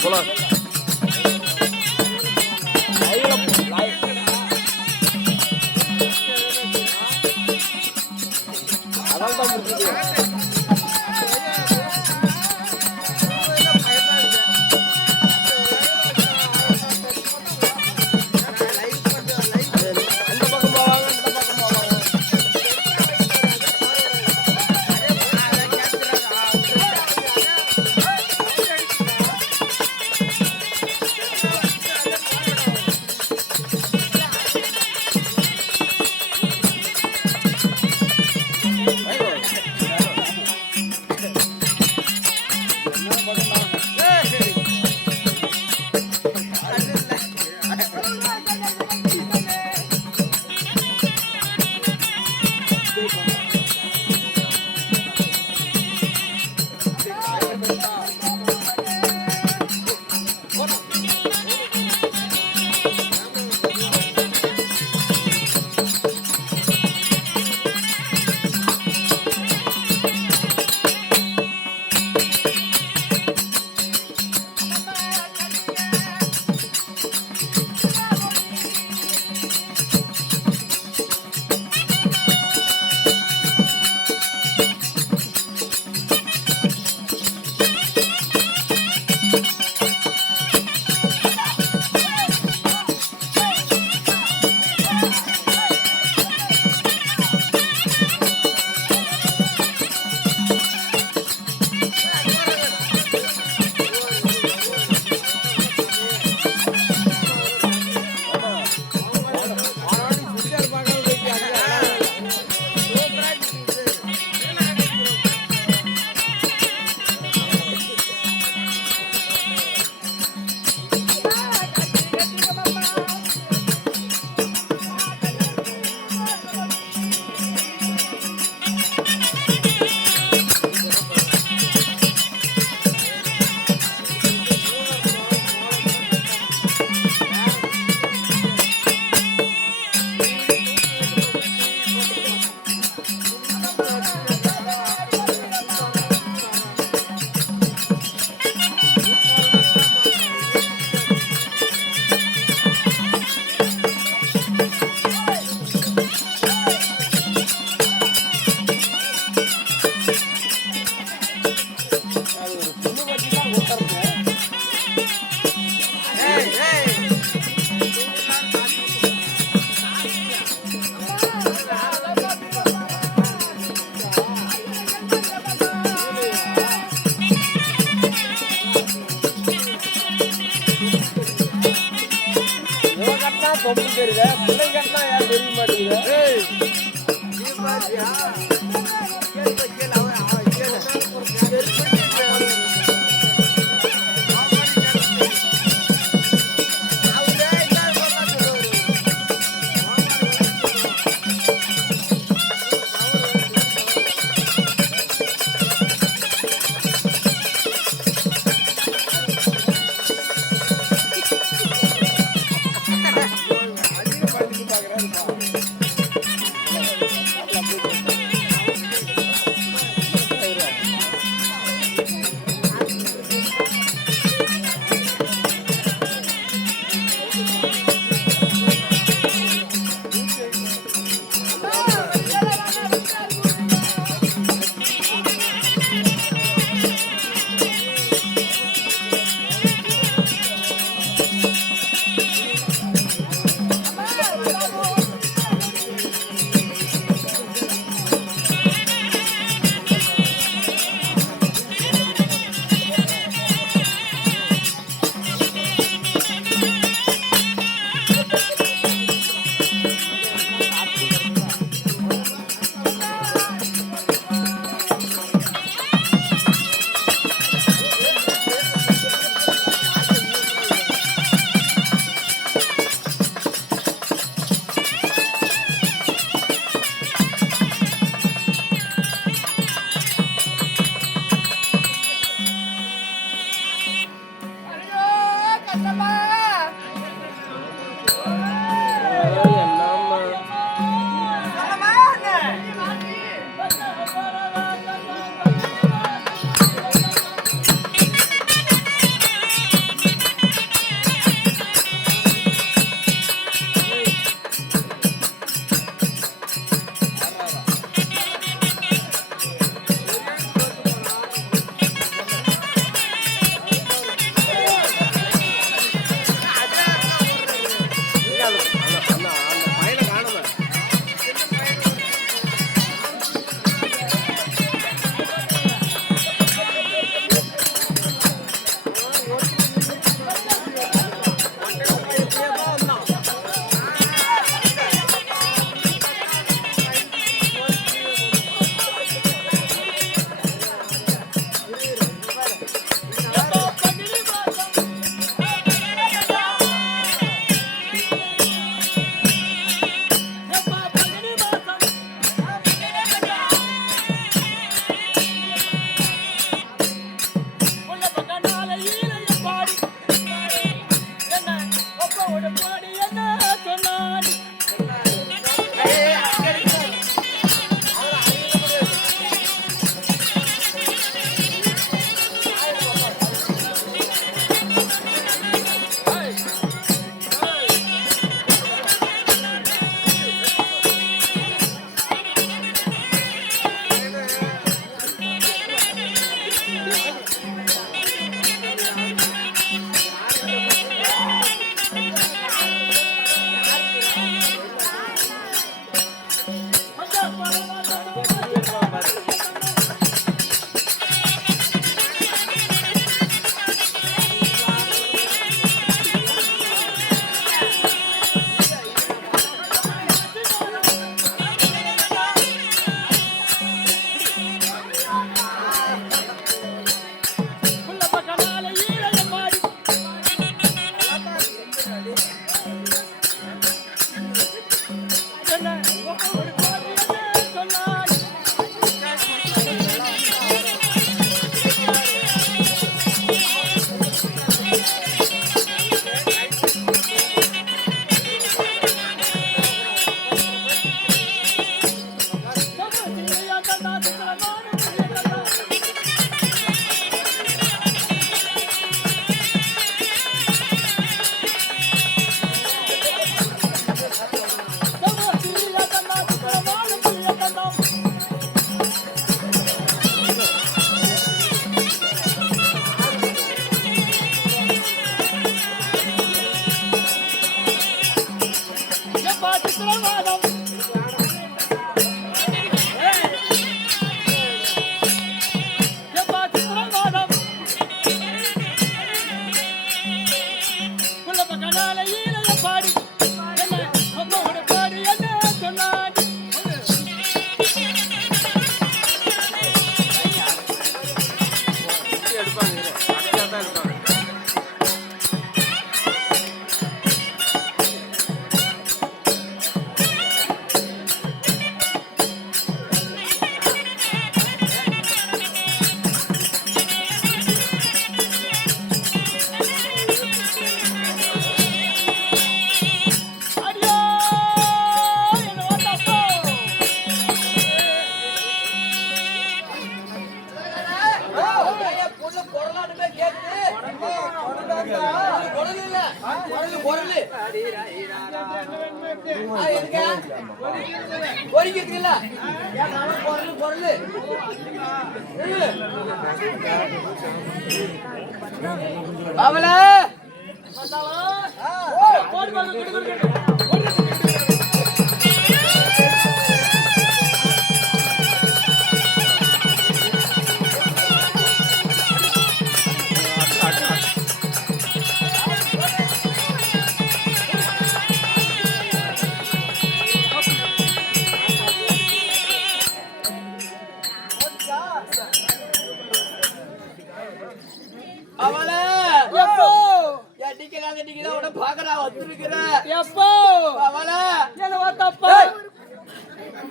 போலாம் அதான் தான் முடிச்சுது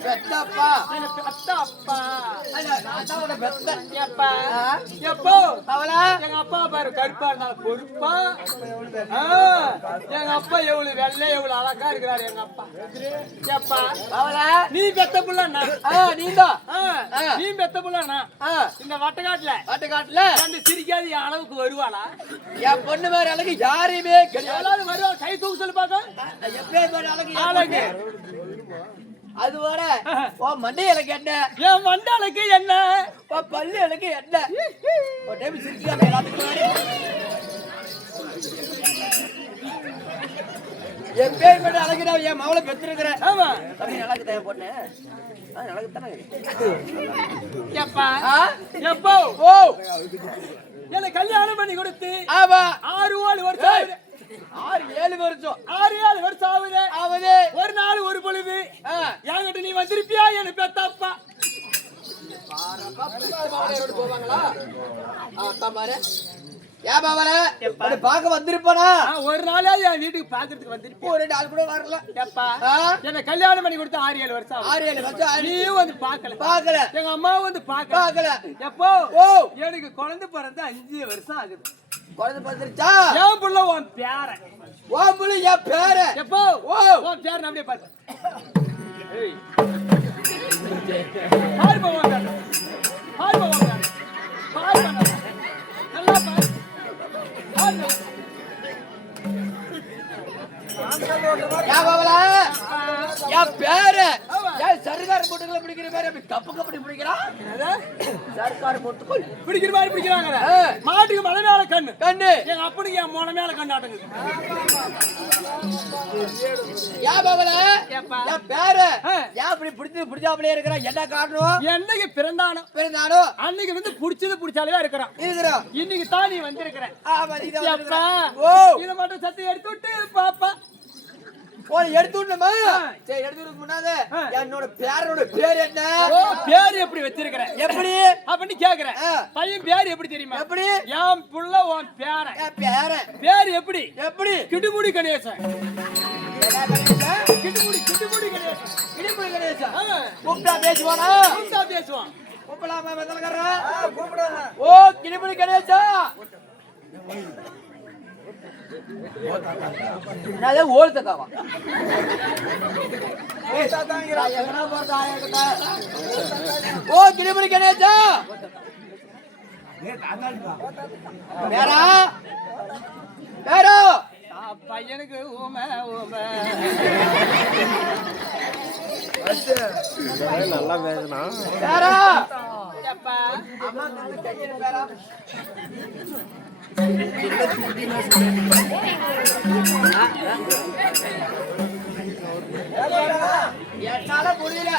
பெத்தப்பா பெத்தப்பா நான் தான் உன்னை பெத்தேன். எப்பா எப்போ எங்க அப்பா பாரு கருப்பா இருந்தாலும் பொறுப்பா எங்க அப்பா எவ்வளவு வெள்ளை எவ்வளவு அழகா இருக்கிறாரு எங்க அப்பா எப்பா நீ பெத்த புள்ளண்ணா நீதான் நீ பெத்த புள்ளண்ணா இந்த வட்டக்காட்டுல அந்த சிரிக்காது என் அளவுக்கு வருவாளா என் பொண்ணு மாதிரி அழகு யாரையுமே கிடையாது வருவா கை தூக்கு சொல்லி பாக்க எப்பேர் அழகு அழகு அது வர மண்டையலுக்கு என்ன என் மண்டாளுக்கு என்ன பள்ளி எனக்கு என்ன ஒரு டைம் சிரிக்காம எல்லாத்துக்கும் என் பேர் மட்டும் அழகுடா என் மவளை பெற்றிருக்கிறேன் ஆமா தம்பி நல்லா இருக்குதா என் பொண்ணு நல்லா தானே எப்பா எப்போ ஓ எனக்கு கல்யாணம் பண்ணி கொடுத்து ஆமா 6 வருஷம் 6-7 வருஷம் 6-7 வருஷம் ஆகுது ஒரு நாள் ஒரு பொழுது என்கிட்ட நீ வந்திருப்பியா என்ன பெத்தப்பா போவாங்களா ஏன் பாவல பாக்க வந்திருப்பானா ஒரு நாளே என் வீட்டுக்கு பாக்குறதுக்கு வந்திருப்பேன் ஒரு நாள் கூட வரல எப்பா என்ன கல்யாணம் பண்ணி கொடுத்து 6-7 வருஷம் 6-7 வருஷம் நீயும் வந்து பாக்கல எங்க அம்மாவும் வந்து பாக்கல எப்போ எனக்கு குழந்தை பிறந்து 5 வருஷம் ஆகுது குழந்தை பிறந்துருச்சா என் புள்ள உன் பேரன் உன் புள்ள என் பேரன் எப்போ உன் பேரன் அப்படியே பாத்து பாரு போவாங்க நல்லா பாரு என் பேரு ஏன் சர்க்கார் போட்டுகளை பிடிக்கிற பேரு அப்படி கப்படி பிடிக்கிறான் சர்க்கார் போட்டுக்கொள் பிடிக்கிற மாதிரி பிடிக்கிறாங்க மாட்டுக்கு மலை மேல கண்ணு எங்க அப்பனுக்கு என் மொன மேல கண்ணு ஆட்டுங்க ஏன் பாவல என் பேரு ஏன் அப்படி பிடிச்சாமலே இருக்கிறான் என்ன காரணம் என்னைக்கு பிறந்தானோ அன்னைக்கு வந்து பிடிச்சாலே இருக்கிறான் இன்னைக்கு தான் நீ வந்திருக்கிற இதை மட்டும் சத்து எடுத்து விட்டு பாப்பா எடுத்து விடணுமா சரி எடுத்து முன்னாது என்னோட பேரோட பேர் என்ன பேர் எப்படி வச்சிருக்கிற எப்படி அப்படின்னு கேக்குறேன் பையன் பேர் எப்படி தெரியுமா எப்படி என் புள்ள உன் பேரன் பேர் எப்படி கிடுமுடி கணேசன் கிடுமுடி கணேசன் கூப்பிட்டா பேசுவானா பேசுவான் கூப்பிடலாமா கூப்பிடுறாங்க ஓ கிடுமுடி கணேசா ஓடுத்தக்காவா ஓ கிளிமணி கணேசா வேறா வேறா பையனுக்கு நல்லா பேசுனா வேறா அம்மா வேறா என்னால முடியல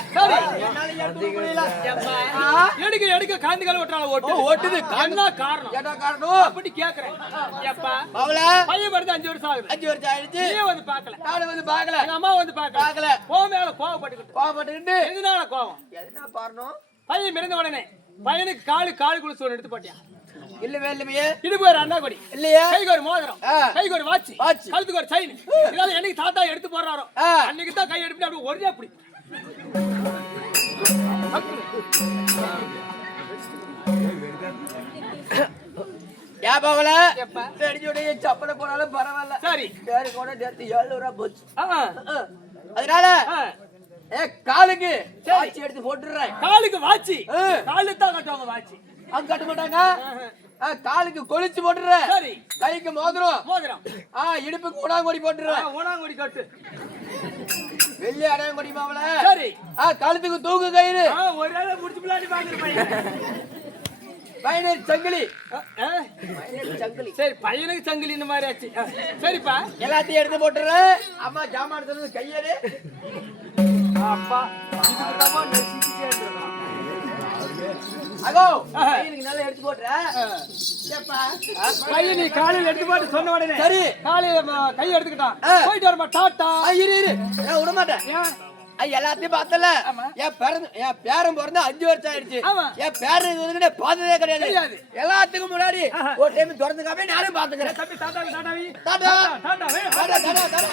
எடுக்க காந்திகால ஓட்டுது என்ன காரணம் அப்படி கேக்குறேன் பையன் வருது 5 வருஷம் ஆகுது 5 வருஷம் ஆயிடுச்சு நீ வந்து பாக்கல நானும் வந்து பாக்கல எங்க அம்மா வந்து பாக்கல போ மேல கோவப்பட்டுக்கிட்டு எதனால கோவம் என்ன காரணம் பையன் பிறந்த உடனே பையனுக்கு காலு குலுசு ஒன்று எடுத்து போட்டியா இல்லவே இல்லையே இடுப்பு ஒரு அண்ணா கொடி இல்லையா கைக்கு ஒரு மோதிரம் கைக்கு ஒரு வாட்ச் கழுத்துக்கு ஒரு செயின் இதெல்லாம் என்னைக்கு தாத்தா எடுத்து போடுறாரோ அன்னைக்கு தான் கை எடுத்து அப்படி ஒரே அப்படி ஏபாவல தெரிஞ்சுடைய சப்பல போனாலும் பரவாயில்ல சரி பேரு கூட நேத்து 7 ரூபாய் போச்சு அதனால காலுக்கு வாட்ச் எடுத்து போட்டுறேன் காலுக்கு வாட்ச் காலு தான் கட்டுவாங்க வாட்ச் அங்க கட்ட மாட்டாங்க காலுக்கு கொளிச்சு போட்டுறேன் சரி கைக்கு மோதிரம் இடுப்புக்கு உணாங்கொடி போட்டுறேன் உணாங்கொடி கட்டு வெள்ளி அடையங்கொடி மாவள சரி கழுத்துக்கு தூக்கு கயிறு ஒரே முடிச்சு பிள்ளாடி பாக்குறேன் பையனுக்கு சங்கிலி சரி பையனுக்கு சங்கிலி இந்த மாதிரி ஆச்சு சரிப்பா எல்லாத்தையும் எடுத்து போட்டுறேன் அம்மா ஜாமான் எடுத்து கையேடு அப்பா அகோ பையனுக்கு நல்லா எடுத்து போட்டுறேன் பையன் நீ காலையில எடுத்து போட்டு சொன்ன உடனே சரி காலையில கை எடுத்துக்கிட்டான் போயிட்டு வரமா டாட்டா இரு நான் விட மாட்டேன் எல்லாத்தையும் பார்த்தல என் பேரன் பிறந்து 5 வருஷம் ஆயிடுச்சு என் பேரன் வந்து பார்த்ததே கிடையாது எல்லாத்துக்கும் முன்னாடி ஒரு டைம் திறந்துக்காம நானும் பாத்துக்கிறேன் டாடா டாடா டாடா